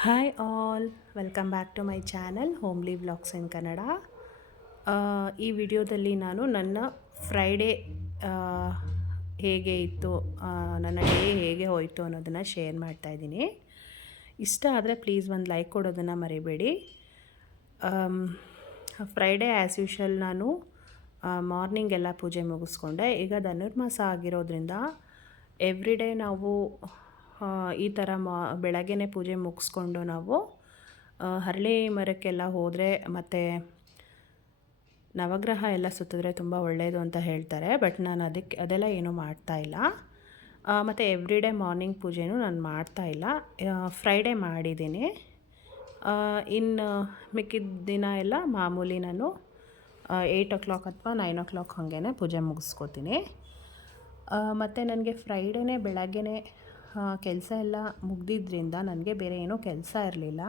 Hi all, welcome back to my channel homely vlogs in Kannada. ಈ ವಿಡಿಯೋದಲ್ಲಿ ನಾನು ನನ್ನ ಫ್ರೈಡೇ ಹೇಗೆ ಇತ್ತು, ನನ್ನ ಡೇ ಹೇಗೆ ಹೋಯಿತು ಅನ್ನೋದನ್ನು ಶೇರ್ ಮಾಡ್ತಾಯಿದ್ದೀನಿ. ಇಷ್ಟ ಆದರೆ ಪ್ಲೀಸ್ ಒಂದು ಲೈಕ್ ಕೊಡೋದನ್ನು ಮರಿಬೇಡಿ. ಫ್ರೈಡೇ ಆ್ಯಸ್ ಯೂಶುವಲ್ ನಾನು ಮಾರ್ನಿಂಗ್ ಎಲ್ಲ ಪೂಜೆ ಮುಗಿಸ್ಕೊಂಡೆ. ಈಗ ಧನುರ್ಮಾಸ ಆಗಿರೋದ್ರಿಂದ ಎವ್ರಿಡೇ ನಾವು ಈ ಥರ ಬೆಳಗ್ಗೆನೇ ಪೂಜೆ ಮುಗಿಸ್ಕೊಂಡು ನಾವು ಹರಳಿ ಮರಕ್ಕೆಲ್ಲ ಹೋದರೆ ಮತ್ತು ನವಗ್ರಹ ಎಲ್ಲ ಸುತ್ತಿದ್ರೆ ತುಂಬ ಒಳ್ಳೆಯದು ಅಂತ ಹೇಳ್ತಾರೆ. ಬಟ್ ನಾನು ಅದೆಲ್ಲ ಏನೂ ಮಾಡ್ತಾಯಿಲ್ಲ. ಮತ್ತು ಎವ್ರಿಡೇ ಮಾರ್ನಿಂಗ್ ಪೂಜೆನೂ ನಾನು ಮಾಡ್ತಾಯಿಲ್ಲ. ಫ್ರೈಡೇ ಮಾಡಿದ್ದೀನಿ. ಇನ್ನು ಮಿಕ್ಕಿದ ದಿನ ಎಲ್ಲ ಮಾಮೂಲಿ ನಾನು 8 o'clock ಅಥವಾ 9 o'clock ಹಾಗೇ ಪೂಜೆ ಮುಗಿಸ್ಕೋತೀನಿ. ಮತ್ತು ನನಗೆ ಫ್ರೈಡೇನೇ ಬೆಳಗ್ಗೆನೇ ಕೆಲಸ ಎಲ್ಲ ಮುಗ್ದಿದ್ದರಿಂದ ನನಗೆ ಬೇರೆ ಏನೂ ಕೆಲಸ ಇರಲಿಲ್ಲ.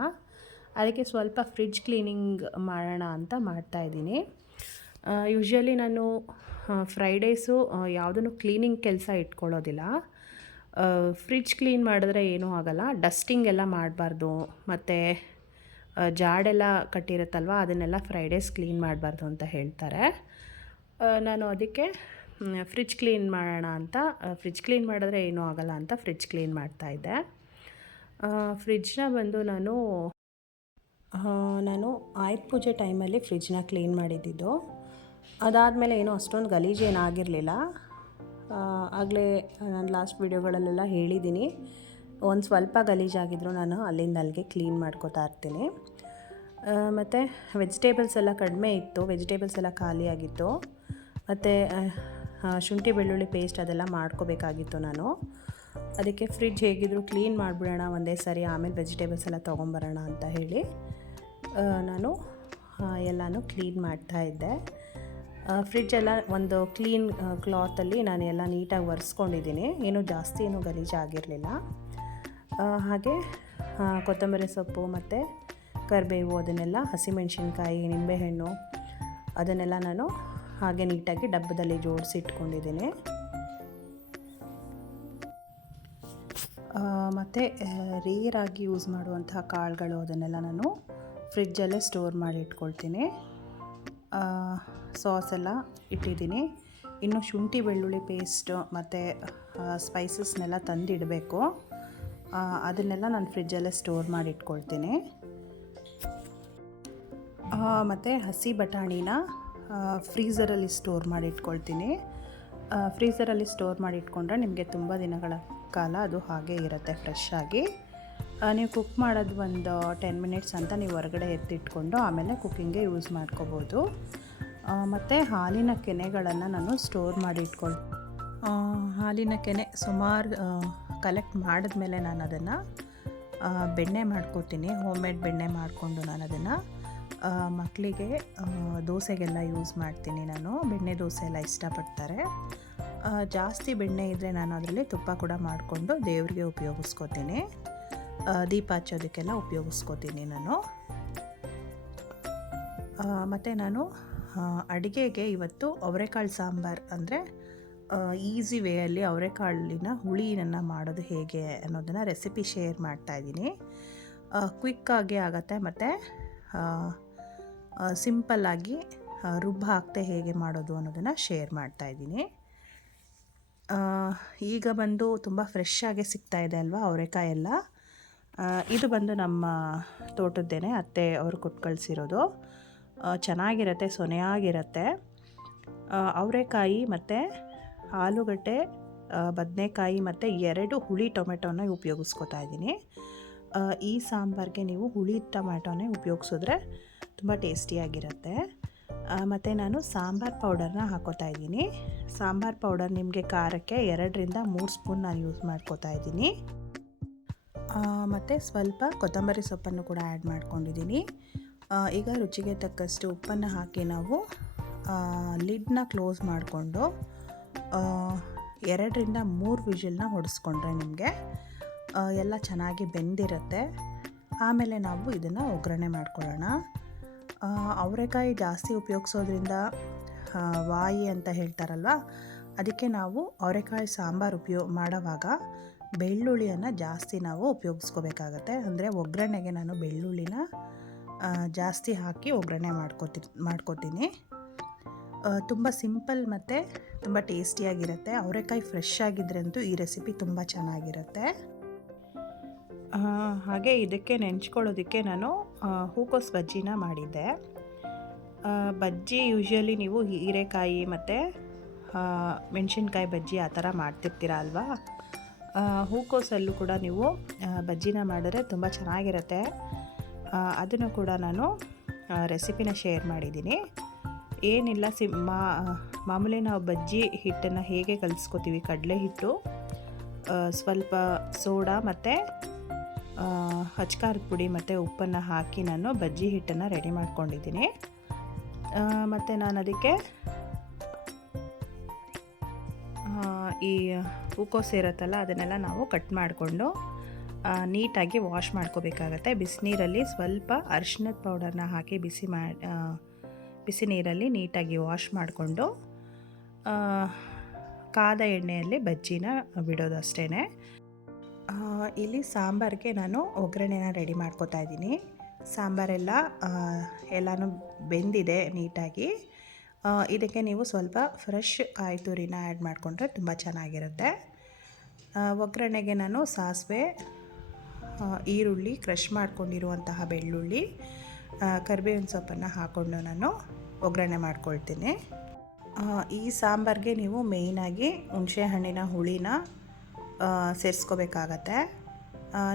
ಅದಕ್ಕೆ ಸ್ವಲ್ಪ ಫ್ರಿಡ್ಜ್ ಕ್ಲೀನಿಂಗ್ ಮಾಡೋಣ ಅಂತ ಮಾಡ್ತಾಯಿದ್ದೀನಿ. ಯೂಶ್ವಲಿ ನಾನು ಫ್ರೈಡೇಸು ಯಾವುದೂ ಕ್ಲೀನಿಂಗ್ ಕೆಲಸ ಇಟ್ಕೊಳ್ಳೋದಿಲ್ಲ. ಫ್ರಿಡ್ಜ್ ಕ್ಲೀನ್ ಮಾಡಿದ್ರೆ ಏನೂ ಆಗೋಲ್ಲ, ಡಸ್ಟಿಂಗ್ ಎಲ್ಲ ಮಾಡಬಾರ್ದು, ಮತ್ತು ಜಾಡೆಲ್ಲ ಕಟ್ಟಿರುತ್ತಲ್ವ ಅದನ್ನೆಲ್ಲ ಫ್ರೈಡೇಸ್ ಕ್ಲೀನ್ ಮಾಡಬಾರ್ದು ಅಂತ ಹೇಳ್ತಾರೆ. ನಾನು ಅದಕ್ಕೆ ಫ್ರಿಡ್ಜ್ ಕ್ಲೀನ್ ಮಾಡೋಣ ಅಂತ, ಫ್ರಿಡ್ಜ್ ಕ್ಲೀನ್ ಮಾಡಿದ್ರೆ ಏನೂ ಆಗೋಲ್ಲ ಅಂತ ಫ್ರಿಡ್ಜ್ ಕ್ಲೀನ್ ಮಾಡ್ತಾಯಿದ್ದೆ. ಫ್ರಿಡ್ಜ್ನ ಬಂದು ನಾನು ಆಯುಧ ಪೂಜೆ ಟೈಮಲ್ಲಿ ಫ್ರಿಡ್ಜ್ನ ಕ್ಲೀನ್ ಮಾಡಿದ್ದಿದ್ದು. ಅದಾದಮೇಲೆ ಏನೂ ಅಷ್ಟೊಂದು ಗಲೀಜೇನಾಗಿರಲಿಲ್ಲ. ಆಗಲೇ ನಾನು ಲಾಸ್ಟ್ ವೀಡಿಯೋಗಳಲ್ಲೆಲ್ಲ ಹೇಳಿದ್ದೀನಿ, ಒಂದು ಸ್ವಲ್ಪ ಗಲೀಜಾಗಿದ್ದರೂ ನಾನು ಅಲ್ಲಿಂದ ಅಲ್ಲಿಗೆ ಕ್ಲೀನ್ ಮಾಡ್ಕೋತಾ ಇರ್ತೀನಿ. ಮತ್ತು ವೆಜಿಟೇಬಲ್ಸ್ ಎಲ್ಲ ಕಡಿಮೆ ಇತ್ತು, ವೆಜಿಟೇಬಲ್ಸ್ ಎಲ್ಲ ಖಾಲಿಯಾಗಿತ್ತು. ಮತ್ತು ಶುಂಠಿ ಬೆಳ್ಳುಳ್ಳಿ ಪೇಸ್ಟ್ ಅದೆಲ್ಲ ಮಾಡ್ಕೋಬೇಕಾಗಿತ್ತು ನಾನು. ಅದಕ್ಕೆ ಫ್ರಿಡ್ಜ್ ಹೇಗಿದ್ದರೂ ಕ್ಲೀನ್ ಮಾಡಿಬಿಡೋಣ ಒಂದೇ ಸಾರಿ, ಆಮೇಲೆ ವೆಜಿಟೇಬಲ್ಸ್ ಎಲ್ಲ ತೊಗೊಂಬರೋಣ ಅಂತ ಹೇಳಿ ನಾನು ಎಲ್ಲನೂ ಕ್ಲೀನ್ ಮಾಡ್ತಾಯಿದ್ದೆ. ಫ್ರಿಡ್ಜೆಲ್ಲ ಒಂದು ಕ್ಲೀನ್ ಕ್ಲಾತಲ್ಲಿ ನಾನು ಎಲ್ಲ ನೀಟಾಗಿ ಒರೆಸ್ಕೊಂಡಿದ್ದೀನಿ. ಏನೂ ಜಾಸ್ತಿ ಏನೂ ಗಲೀಜಾಗಿರಲಿಲ್ಲ. ಹಾಗೆ ಕೊತ್ತಂಬರಿ ಸೊಪ್ಪು ಮತ್ತು ಕರಿಬೇವು ಅದನ್ನೆಲ್ಲ, ಹಸಿಮೆಣಸಿನ್ಕಾಯಿ, ನಿಂಬೆಹಣ್ಣು ಅದನ್ನೆಲ್ಲ ನಾನು ಹಾಗೆ ನೀಟಾಗಿ ಡಬ್ಬದಲ್ಲಿ ಜೋಡಿಸಿ ಇಟ್ಕೊಂಡಿದ್ದೀನಿ. ಮತ್ತು ರೇರಾಗಿ ಯೂಸ್ ಮಾಡುವಂತಹ ಕಾಳುಗಳು ಅದನ್ನೆಲ್ಲ ನಾನು ಫ್ರಿಡ್ಜಲ್ಲೇ ಸ್ಟೋರ್ ಮಾಡಿ ಇಟ್ಕೊಳ್ತೀನಿ. ಸಾಸ್ ಎಲ್ಲ ಇಟ್ಟಿದ್ದೀನಿ. ಇನ್ನು ಶುಂಠಿ ಬೆಳ್ಳುಳ್ಳಿ ಪೇಸ್ಟ್ ಮತ್ತು ಸ್ಪೈಸಸ್ನೆಲ್ಲ ತಂದಿಡಬೇಕು. ಅದನ್ನೆಲ್ಲ ನಾನು ಫ್ರಿಡ್ಜಲ್ಲೇ ಸ್ಟೋರ್ ಮಾಡಿ ಇಟ್ಕೊಳ್ತೀನಿ. ಮತ್ತು ಹಸಿ ಬಟಾಣಿನ ಫ್ರೀಝರಲ್ಲಿ ಸ್ಟೋರ್ ಮಾಡಿ ಇಟ್ಕೊಳ್ತೀನಿ. ಫ್ರೀಝರಲ್ಲಿ ಸ್ಟೋರ್ ಮಾಡಿ ಇಟ್ಕೊಂಡ್ರೆ ನಿಮಗೆ ತುಂಬ ದಿನಗಳ ಕಾಲ ಅದು ಹಾಗೇ ಇರುತ್ತೆ ಫ್ರೆಶ್ ಆಗಿ. ನೀವು ಕುಕ್ ಮಾಡೋದು ಒಂದು 10 minutes ಅಂತ ನೀವು ಹೊರಗಡೆ ಎತ್ತಿಟ್ಕೊಂಡು ಆಮೇಲೆ ಕುಕ್ಕಿಂಗ್ಗೆ ಯೂಸ್ ಮಾಡ್ಕೋಬೋದು. ಮತ್ತು ಹಾಲಿನ ಕೆನೆಗಳನ್ನು ನಾನು ಸ್ಟೋರ್ ಮಾಡಿ ಹಾಲಿನ ಕೆನೆ ಸುಮಾರು ಕಲೆಕ್ಟ್ ಮಾಡಿದ್ಮೇಲೆ ನಾನು ಅದನ್ನು ಬೆಣ್ಣೆ ಮಾಡ್ಕೋತೀನಿ. ಹೋಮ್ ಮೇಡ್ ಬೆಣ್ಣೆ ಮಾಡಿಕೊಂಡು ನಾನು ಅದನ್ನು ಮಕ್ಕಳಿಗೆ ದೋಸೆಗೆಲ್ಲ ಯೂಸ್ ಮಾಡ್ತೀನಿ. ನಾನು ಬೆಣ್ಣೆ ದೋಸೆ ಎಲ್ಲ ಇಷ್ಟಪಡ್ತಾರೆ. ಜಾಸ್ತಿ ಬೆಣ್ಣೆ ಇದ್ದರೆ ನಾನು ಅದರಲ್ಲಿ ತುಪ್ಪ ಕೂಡ ಮಾಡಿಕೊಂಡು ದೇವರಿಗೆ ಉಪಯೋಗಿಸ್ಕೋತೀನಿ. ದೀಪ ಹಚ್ಚೋದಕ್ಕೆಲ್ಲ ಉಪಯೋಗಿಸ್ಕೋತೀನಿ ನಾನು. ಮತ್ತು ನಾನು ಅಡುಗೆಗೆ ಇವತ್ತು ಅವರೆಕಾಳು ಸಾಂಬಾರು, ಅಂದರೆ ಈಸಿ ವೇಯಲ್ಲಿ ಅವರೆಕಾಳಿನ ಹುಳಿಯನ್ನು ಮಾಡೋದು ಹೇಗೆ ಅನ್ನೋದನ್ನು ರೆಸಿಪಿ ಶೇರ್ ಮಾಡ್ತಾಯಿದ್ದೀನಿ. ಕ್ವಿಕ್ಕಾಗಿ ಆಗುತ್ತೆ ಮತ್ತು ಸಿಂಪಲ್ಲಾಗಿ ರುಬ್ಬ ಹಾಕ್ತೆ ಹೇಗೆ ಮಾಡೋದು ಅನ್ನೋದನ್ನು ಶೇರ್ ಮಾಡ್ತಾಯಿದ್ದೀನಿ. ಈಗ ಬಂದು ತುಂಬ ಫ್ರೆಶ್ಶಾಗೆ ಸಿಗ್ತಾಯಿದೆ ಅಲ್ವಾ ಅವರೆಕಾಯಿ ಎಲ್ಲ. ಇದು ಬಂದು ನಮ್ಮ ತೋಟದ್ದೇನೆ, ಅತ್ತೆ ಅವರು ಕೊಟ್ಟು ಕಳಿಸಿರೋದು. ಚೆನ್ನಾಗಿರುತ್ತೆ, ಸೊನೆಯಾಗಿರುತ್ತೆ. ಅವರೆಕಾಯಿ ಮತ್ತು ಆಲೂಗಡ್ಡೆ, ಬದನೆಕಾಯಿ ಮತ್ತು 2 ಹುಳಿ ಟೊಮೆಟೊನ ಉಪಯೋಗಿಸ್ಕೊತಾ ಇದ್ದೀನಿ. ಈ ಸಾಂಬಾರಿಗೆ ನೀವು ಹುಳಿ ಟೊಮೆಟೊನೇ ಉಪಯೋಗಿಸಿದ್ರೆ ತುಂಬ ಟೇಸ್ಟಿಯಾಗಿರುತ್ತೆ. ಮತ್ತು ನಾನು ಸಾಂಬಾರು ಪೌಡರ್ನ ಹಾಕೋತಾ ಇದ್ದೀನಿ. ಸಾಂಬಾರು ಪೌಡರ್ ನಿಮಗೆ ಖಾರಕ್ಕೆ 2-3 ಸ್ಪೂನ್ ನಾನು ಯೂಸ್ ಮಾಡ್ಕೋತಾ ಇದ್ದೀನಿ. ಮತ್ತು ಸ್ವಲ್ಪ ಕೊತ್ತಂಬರಿ ಸೊಪ್ಪನ್ನು ಕೂಡ ಆ್ಯಡ್ ಮಾಡ್ಕೊಂಡಿದ್ದೀನಿ. ಈಗ ರುಚಿಗೆ ತಕ್ಕಷ್ಟು ಉಪ್ಪನ್ನು ಹಾಕಿ ನಾವು ಲಿಡ್ನ ಕ್ಲೋಸ್ ಮಾಡಿಕೊಂಡು 2-3 ವಿಷಲ್ನ ಹೊಡೆಸ್ಕೊಂಡ್ರೆ ನಿಮಗೆ ಎಲ್ಲ ಚೆನ್ನಾಗಿ ಬೆಂದಿರುತ್ತೆ. ಆಮೇಲೆ ನಾವು ಇದನ್ನು ಒಗ್ಗರಣೆ ಮಾಡ್ಕೊಳ್ಳೋಣ. ಅವರೆಕಾಯಿ ಜಾಸ್ತಿ ಉಪಯೋಗಿಸೋದ್ರಿಂದ ವಾಯಿ ಅಂತ ಹೇಳ್ತಾರಲ್ವ, ಅದಕ್ಕೆ ನಾವು ಅವರೆಕಾಯಿ ಸಾಂಬಾರು ಮಾಡೋವಾಗ ಬೆಳ್ಳುಳ್ಳಿಯನ್ನು ಜಾಸ್ತಿ ನಾವು ಉಪಯೋಗಿಸ್ಕೋಬೇಕಾಗತ್ತೆ. ಅಂದರೆ ಒಗ್ಗರಣೆಗೆ ನಾನು ಬೆಳ್ಳುಳ್ಳಿನ ಜಾಸ್ತಿ ಹಾಕಿ ಒಗ್ಗರಣೆ ಮಾಡ್ಕೋತೀನಿ. ತುಂಬ ಸಿಂಪಲ್ ಮತ್ತು ತುಂಬ ಟೇಸ್ಟಿಯಾಗಿರುತ್ತೆ. ಅವರೆಕಾಯಿ ಫ್ರೆಶ್ ಆಗಿದ್ರಂತೂ ಈ ರೆಸಿಪಿ ತುಂಬ ಚೆನ್ನಾಗಿರುತ್ತೆ. ಹಾಗೆ ಇದಕ್ಕೆ ನೆಂಚ್ಕೊಳ್ಳೋದಕ್ಕೆ ನಾನು ಹೂಕೋಸು ಬಜ್ಜಿನ ಮಾಡಿದ್ದೆ. ಬಜ್ಜಿ ಯೂಶ್ವಲಿ ನೀವು ಹೀರೆಕಾಯಿ ಮತ್ತು ಮೆಣಸಿನ್ಕಾಯಿ ಬಜ್ಜಿ ಆ ಥರ ಮಾಡ್ತಿರ್ತೀರ ಅಲ್ವಾ. ಹೂಕೋಸಲ್ಲೂ ಕೂಡ ನೀವು ಬಜ್ಜಿನ ಮಾಡಿದ್ರೆ ತುಂಬ ಚೆನ್ನಾಗಿರುತ್ತೆ. ಅದನ್ನು ಕೂಡ ನಾನು ರೆಸಿಪಿನ ಶೇರ್ ಮಾಡಿದ್ದೀನಿ. ಏನಿಲ್ಲ, ಮಾಮೂಲಿ ನಾವು ಬಜ್ಜಿ ಹಿಟ್ಟನ್ನು ಹೇಗೆ ಕಲಿಸ್ಕೋತೀವಿ, ಕಡಲೆ ಹಿಟ್ಟು, ಸ್ವಲ್ಪ ಸೋಡಾ ಮತ್ತು ಅಚ್ಕಾರದ ಪುಡಿ ಮತ್ತು ಉಪ್ಪನ್ನು ಹಾಕಿ ನಾನು ಬಜ್ಜಿ ಹಿಟ್ಟನ್ನು ರೆಡಿ ಮಾಡ್ಕೊಂಡಿದ್ದೀನಿ. ಮತ್ತು ನಾನು ಅದಕ್ಕೆ ಈ ಹೂಕೋಸು ಇರುತ್ತಲ್ಲ ಅದನ್ನೆಲ್ಲ ನಾವು ಕಟ್ ಮಾಡಿಕೊಂಡು ನೀಟಾಗಿ ವಾಶ್ ಮಾಡ್ಕೋಬೇಕಾಗತ್ತೆ. ಬಿಸಿನೀರಲ್ಲಿ ಸ್ವಲ್ಪ ಅರಿಶಿಣದ ಪೌಡರ್ನ ಹಾಕಿ ಬಿಸಿ ನೀರಲ್ಲಿ ನೀಟಾಗಿ ವಾಶ್ ಮಾಡಿಕೊಂಡು ಕಾದ ಎಣ್ಣೆಯಲ್ಲಿ ಬಜ್ಜಿನ ಬಿಡೋದು ಅಷ್ಟೇ. ಇಲ್ಲಿ ಸಾಂಬಾರಿಗೆ ನಾನು ಒಗ್ಗರಣೆನ ರೆಡಿ ಮಾಡ್ಕೋತಾ ಇದ್ದೀನಿ. ಸಾಂಬಾರೆಲ್ಲ ಎಲ್ಲನೂ ಬೆಂದಿದೆ ನೀಟಾಗಿ. ಇದಕ್ಕೆ ನೀವು ಸ್ವಲ್ಪ ಫ್ರೆಶ್ ಕಾಯಿ ತುರಿನ ಆ್ಯಡ್ ಮಾಡಿಕೊಂಡ್ರೆ ತುಂಬ ಚೆನ್ನಾಗಿರುತ್ತೆ. ಒಗ್ಗರಣೆಗೆ ನಾನು ಸಾಸಿವೆ, ಈರುಳ್ಳಿ, ಕ್ರಷ್ ಮಾಡ್ಕೊಂಡಿರುವಂತಹ ಬೆಳ್ಳುಳ್ಳಿ, ಕರಿಬೇವಿನ ಸೊಪ್ಪನ್ನು ಹಾಕ್ಕೊಂಡು ನಾನು ಒಗ್ಗರಣೆ ಮಾಡ್ಕೊಳ್ತೀನಿ. ಈ ಸಾಂಬಾರಿಗೆ ನೀವು ಮೇಯ್ನಾಗಿ ಹುಣಸೆಹಣ್ಣಿನ ಹುಳಿನ ಸೇರಿಸ್ಕೋಬೇಕಾಗತ್ತೆ.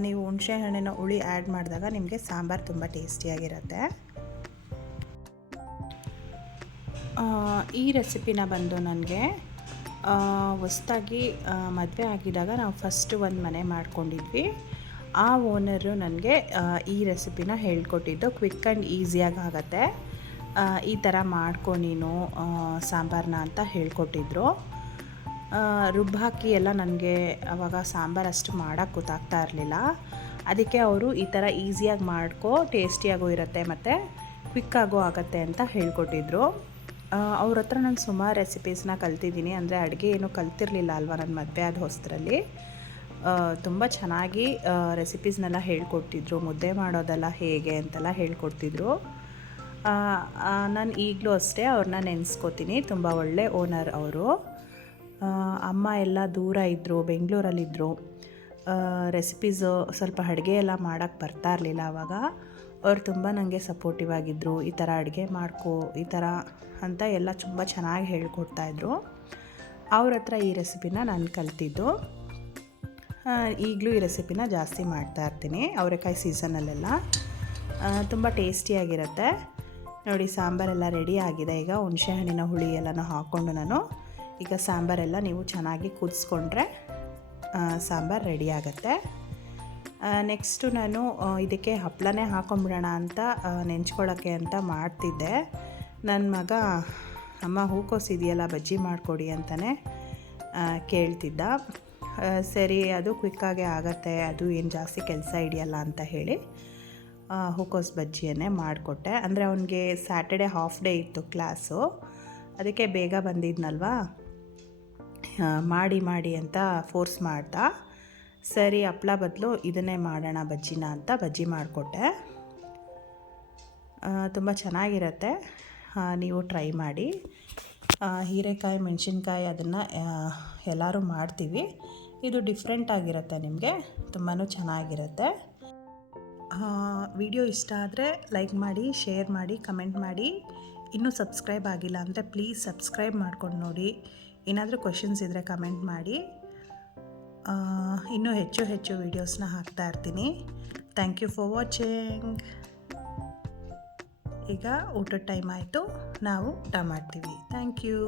ನೀವು ಹುಣಸೆಹಣ್ಣಿನ ಹುಳಿ ಆ್ಯಡ್ ಮಾಡಿದಾಗ ನಿಮಗೆ ಸಾಂಬಾರು ತುಂಬ ಟೇಸ್ಟಿಯಾಗಿರುತ್ತೆ. ಈ ರೆಸಿಪಿನ ಬಂದು ನನಗೆ ಹೊಸ್ದಾಗಿ ಮದುವೆ ಆಗಿದ್ದಾಗ ನಾವು ಫಸ್ಟ್ ಒಂದು ಮನೆ ಮಾಡ್ಕೊಂಡಿದ್ವಿ. ಆ ಓನರು ನನಗೆ ಈ ರೆಸಿಪಿನ ಹೇಳ್ಕೊಟ್ಟಿದ್ದು. ಕ್ವಿಕ್ ಆ್ಯಂಡ್ ಈಸಿಯಾಗಿ ಆಗುತ್ತೆ, ಈ ಥರ ಮಾಡ್ಕೊ ನೀನು ಸಾಂಬಾರನ್ನ ಅಂತ ಹೇಳ್ಕೊಟ್ಟಿದ್ರು. ರುಬ್ಬಾಕಿ ಎಲ್ಲ ನನಗೆ ಆವಾಗ ಸಾಂಬಾರು ಅಷ್ಟು ಮಾಡೋಕ್ಕೆ ಗೊತ್ತಾಗ್ತಾ ಇರಲಿಲ್ಲ. ಅದಕ್ಕೆ ಅವರು ಈ ಥರ ಈಸಿಯಾಗಿ ಮಾಡ್ಕೊ, ಟೇಸ್ಟಿಯಾಗೂ ಇರುತ್ತೆ ಮತ್ತು ಕ್ವಿಕ್ಕಾಗೂ ಆಗುತ್ತೆ ಅಂತ ಹೇಳ್ಕೊಟ್ಟಿದ್ರು. ಅವ್ರ ಹತ್ರ ನಾನು ಸುಮಾರು ರೆಸಿಪೀಸ್ನ ಕಲ್ತಿದ್ದೀನಿ. ಅಂದರೆ ಅಡುಗೆ ಏನೂ ಕಲ್ತಿರಲಿಲ್ಲ ಅಲ್ವಾ ನಾನು ಮದುವೆ ಆದ ಹೊಸದ್ರಲ್ಲಿ. ತುಂಬ ಚೆನ್ನಾಗಿ ರೆಸಿಪೀಸ್ನೆಲ್ಲ ಹೇಳ್ಕೊಡ್ತಿದ್ರು. ಮುದ್ದೆ ಮಾಡೋದೆಲ್ಲ ಹೇಗೆ ಅಂತೆಲ್ಲ ಹೇಳ್ಕೊಡ್ತಿದ್ರು. ನಾನು ಈಗಲೂ ಅಷ್ಟೇ ಅವ್ರನ್ನ ನೆನೆಸ್ಕೋತೀನಿ. ತುಂಬ ಒಳ್ಳೆ ಓನರ್ ಅವರು. ಅಮ್ಮ ಎಲ್ಲ ದೂರ ಇದ್ದರು, ಬೆಂಗಳೂರಲ್ಲಿದ್ದರು. ರೆಸಿಪೀಸು ಸ್ವಲ್ಪ ಅಡುಗೆ ಎಲ್ಲ ಮಾಡೋಕ್ಕೆ ಬರ್ತಾ ಇರಲಿಲ್ಲ ಆವಾಗ. ಅವ್ರು ತುಂಬ ನನಗೆ ಸಪೋರ್ಟಿವ್ ಆಗಿದ್ದರು. ಈ ಥರ ಅಡುಗೆ ಮಾಡ್ಕೊ, ಈ ಥರ ಅಂತ ಎಲ್ಲ ತುಂಬ ಚೆನ್ನಾಗಿ ಹೇಳ್ಕೊಡ್ತಾಯಿದ್ರು. ಅವ್ರ ಹತ್ರ ಈ ರೆಸಿಪಿನ ನಾನು ಕಲ್ತಿದ್ದು. ಈಗಲೂ ಈ ರೆಸಿಪಿನ ಜಾಸ್ತಿ ಮಾಡ್ತಾಯಿರ್ತೀನಿ ಅವರೆಕಾಯಿ ಸೀಸನಲ್ಲೆಲ್ಲ. ತುಂಬ ಟೇಸ್ಟಿಯಾಗಿರುತ್ತೆ. ನೋಡಿ, ಸಾಂಬಾರೆಲ್ಲ ರೆಡಿ ಆಗಿದೆ. ಈಗ ಹುಣಸೆಹಣ್ಣಿನ ಹುಳಿ ಎಲ್ಲನೂ ಹಾಕ್ಕೊಂಡು ನಾನು ಈಗ ಸಾಂಬಾರೆಲ್ಲ ನೀವು ಚೆನ್ನಾಗಿ ಕುದಿಸ್ಕೊಂಡ್ರೆ ಸಾಂಬಾರು ರೆಡಿ ಆಗುತ್ತೆ. ನೆಕ್ಸ್ಟು ನಾನು ಇದಕ್ಕೆ ಹಪ್ಪಳನೇ ಹಾಕೊಂಬಿಡೋಣ ಅಂತ ನೆಂಚ್ಕೊಳ್ಳೋಕ್ಕೆ ಅಂತ ಮಾಡ್ತಿದ್ದೆ. ನನ್ನ ಮಗ ಅಮ್ಮ ಹೂಕೋಸು ಇದೆಯಲ್ಲ ಬಜ್ಜಿ ಮಾಡಿಕೊಡಿ ಅಂತಲೇ ಕೇಳ್ತಿದ್ದ. ಸರಿ, ಅದು ಕ್ವಿಕ್ಕಾಗೆ ಆಗುತ್ತೆ, ಅದು ಏನು ಜಾಸ್ತಿ ಕೆಲಸ ಹಿಡಿಯಲ್ಲ ಅಂತ ಹೇಳಿ ಹೂಕೋಸು ಬಜ್ಜಿಯನ್ನೇ ಮಾಡಿಕೊಟ್ಟೆ. ಅಂದರೆ ಅವನಿಗೆ ಸ್ಯಾಟರ್ಡೆ ಹಾಫ್ ಡೇ ಇತ್ತು ಕ್ಲಾಸು, ಅದಕ್ಕೆ ಬೇಗ ಬಂದಿದ್ನಲ್ವಾ, ಮಾಡಿ ಅಂತ ಫೋರ್ಸ್ ಮಾಡ್ದ. ಸರಿ, ಹಪ್ಪಳ ಬದಲು ಇದನ್ನೇ ಮಾಡೋಣ ಬಜ್ಜಿನ ಅಂತ ಬಜ್ಜಿ ಮಾಡಿಕೊಟ್ಟೆ. ತುಂಬ ಚೆನ್ನಾಗಿರುತ್ತೆ, ನೀವು ಟ್ರೈ ಮಾಡಿ. ಹೀರೆಕಾಯಿ, ಮೆಣಸಿನ್ಕಾಯಿ ಅದನ್ನು ಎಲ್ಲರೂ ಮಾಡ್ತೀವಿ. ಇದು ಡಿಫ್ರೆಂಟ್ ಆಗಿರುತ್ತೆ, ನಿಮಗೆ ತುಂಬಾ ಚೆನ್ನಾಗಿರುತ್ತೆ. ವಿಡಿಯೋ ಇಷ್ಟ ಆದರೆ ಲೈಕ್ ಮಾಡಿ, ಶೇರ್ ಮಾಡಿ, ಕಮೆಂಟ್ ಮಾಡಿ. ಇನ್ನೂ ಸಬ್ಸ್ಕ್ರೈಬ್ ಆಗಿಲ್ಲ ಅಂದರೆ ಪ್ಲೀಸ್ ಸಬ್ಸ್ಕ್ರೈಬ್ ಮಾಡ್ಕೊಂಡು ನೋಡಿ. ಏನಾದರೂ ಕ್ವೆಶನ್ಸ್ ಇದ್ದರೆ ಕಮೆಂಟ್ ಮಾಡಿ. ಇನ್ನೂ ಹೆಚ್ಚು ವೀಡಿಯೋಸ್ನ ಹಾಕ್ತಾ ಇರ್ತೀನಿ. Thank you for watching. ಈಗ ಊಟದ ಟೈಮ್ ಆಯಿತು, ನಾವು ಊಟ ಮಾಡ್ತೀವಿ. Thank you.